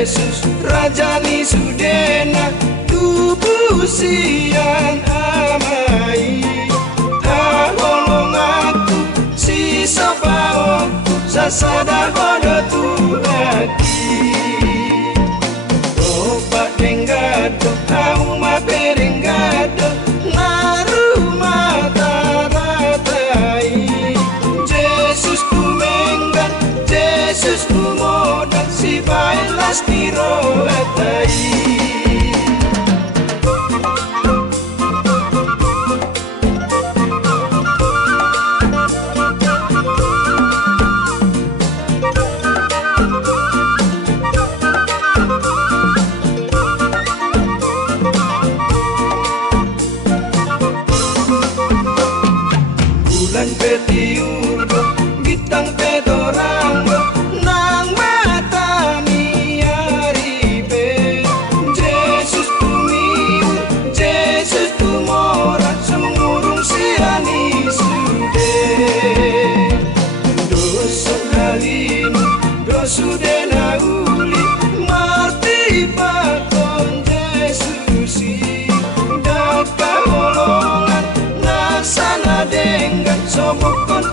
Yesus rajani sudena tubuh sian amai tolong aku si sabaoku sasada hodo tuaki opak denggado au maperengado naru mata ratai Yesus ku menggan Yesus ku modak si bailas tiro atai bulan petiurdo bintang pedorango nang mata miaribe Yesus tumiu Yesus tumora semurung siani sude dosa halinu dosude nauli mati pakon Yesusi daka golongan nasana dengan sobokon